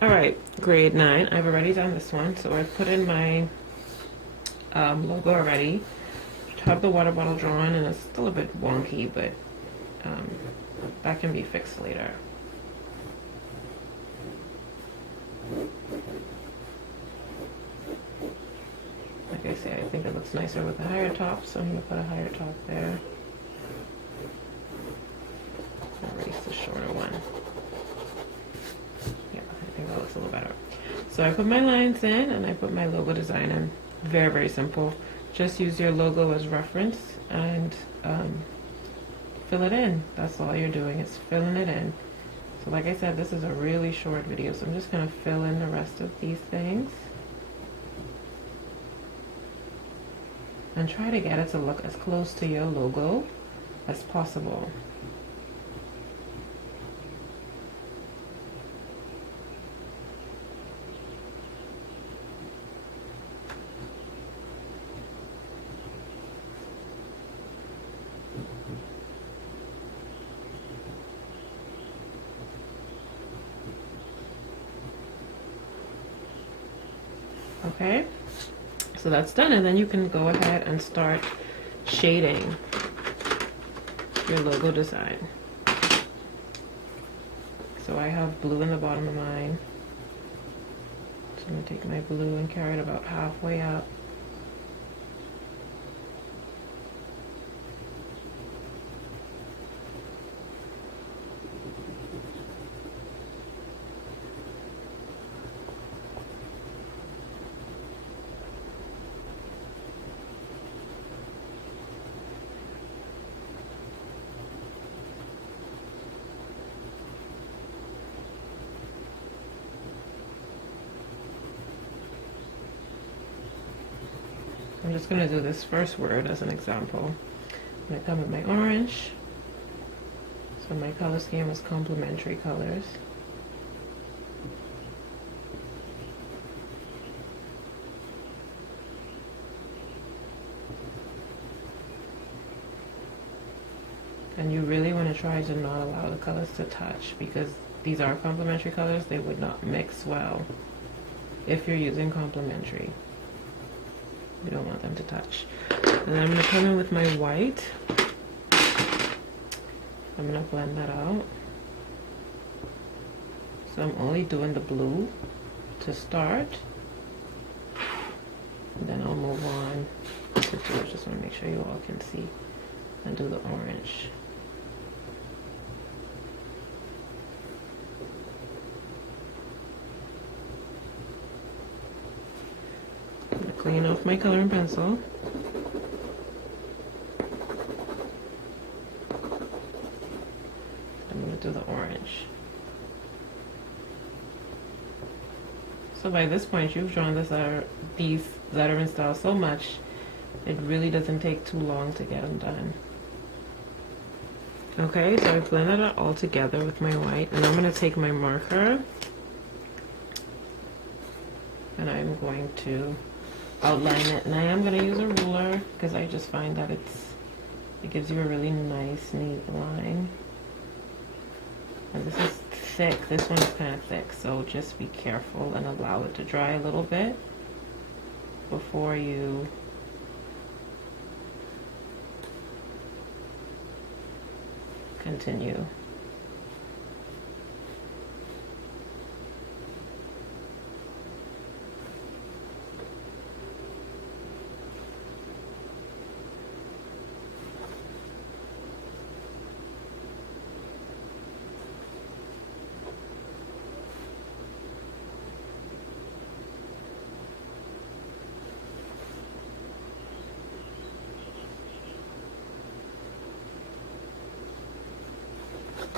All right, grade 9. I've already done this one, so I've put in my logo already. I have the water bottle drawn, and it's still a bit wonky, but um, that can be fixed later. Like I say, I think it looks nicer with a higher top, so I'm going to put a higher top there. Erase the shorter one. Yeah, I think that looks a little better. So I put my lines in, and I put my logo design in. Very, very simple. Just use your logo as reference and fill it in. That's all you're doing, is filling it in. So like I said, this is a really short video, so I'm just going to fill in the rest of these things. And try to get it to look as close to your logo as possible. Okay, so that's done, and then you can go ahead and start shading your logo design. So I have blue in the bottom of mine. So I'm going to take my blue and carry it about halfway up. I'm just going to do this first word as an example. I'm going to come with my orange. So my color scheme is complementary colors. And you really want to try to not allow the colors to touch, because these are complementary colors. They would not mix well if you're using complementary. You don't want them to touch. And then I'm going to come in with my white. I'm going to blend that out. So I'm only doing the blue to start. And then I'll move on to do, I just want to make sure you all can see, and do the orange. Clean off my coloring pencil. I'm going to do the orange. So by this point, you've drawn these lettering styles so much, it really doesn't take too long to get them done. Okay, so I blended it all together with my white, and I'm going to take my marker, and I'm going to outline it, and I am going to use a ruler because I just find that it gives you a really nice, neat line. And this is thick. This one is kind of thick, so just be careful and allow it to dry a little bit before you continue.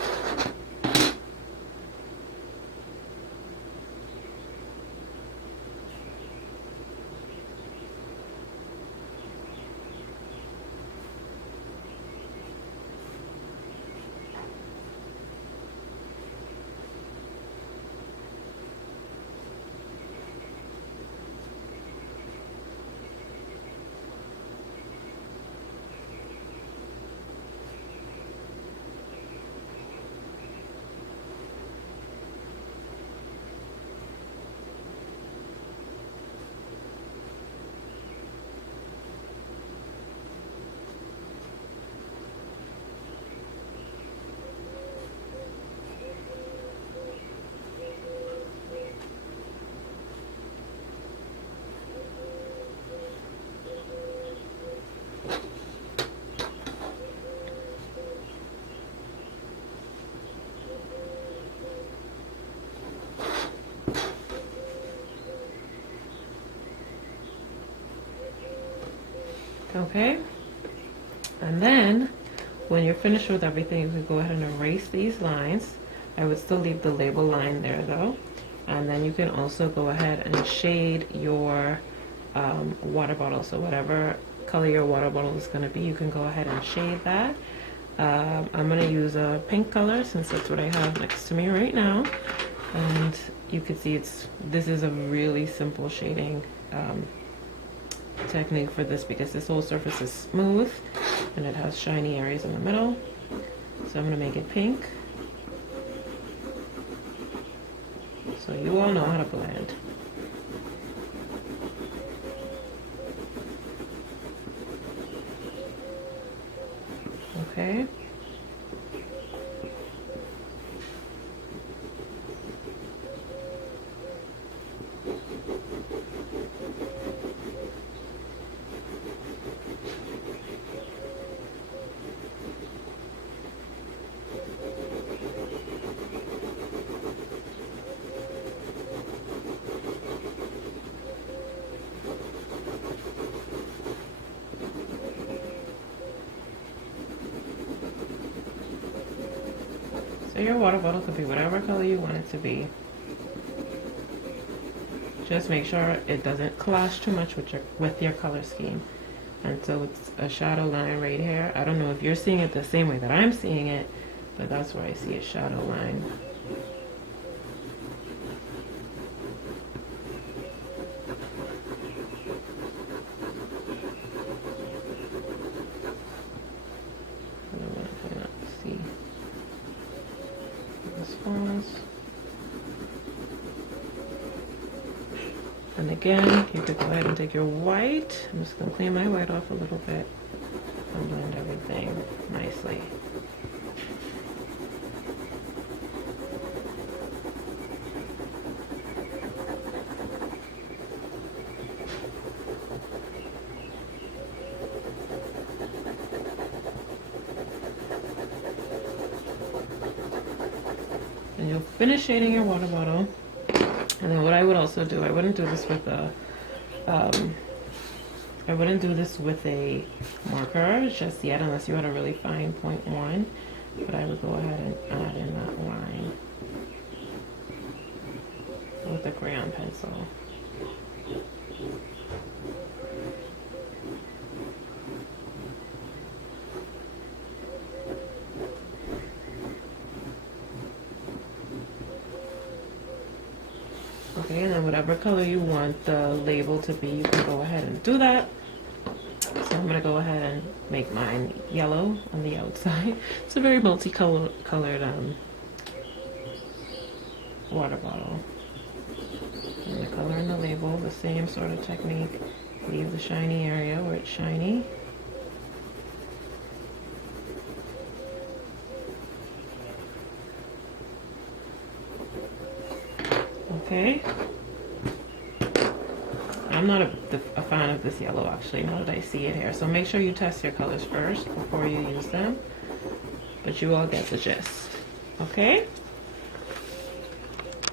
Okay, and then when you're finished with everything, you can go ahead and erase these lines. I would still leave the label line there though. And then you can also go ahead and shade your water bottle. So whatever color your water bottle is going to be, you can go ahead and shade that. I'm going to use a pink color since that's what I have next to me right now. And you can see this is a really simple shading technique for this because this whole surface is smooth and it has shiny areas in the middle. So I'm going to make it pink. So you all know how to blend. Okay. So your water bottle could be whatever color you want it to be. Just make sure it doesn't clash too much with your color scheme. And so it's a shadow line right here. I don't know if you're seeing it the same way that I'm seeing it, but that's where I see a shadow line. And again, you could go ahead and take your white. I'm just going to clean my white off a little bit and blend everything nicely. And you'll finish shading your water bottle. And then what I would also do, I wouldn't do this with a, marker just yet unless you had a really fine 0.1. But I would go ahead and add in that line with a crayon pencil. Okay, and then whatever color you want the label to be, you can go ahead and do that. So I'm going to go ahead and make mine yellow on the outside. It's a very multicolored water bottle. And the color and the label, the same sort of technique. Leave the shiny area where it's shiny. Okay. I'm not a fan of this yellow actually, now that I see it here. So make sure you test your colors first before you use them. But you all get the gist. Okay?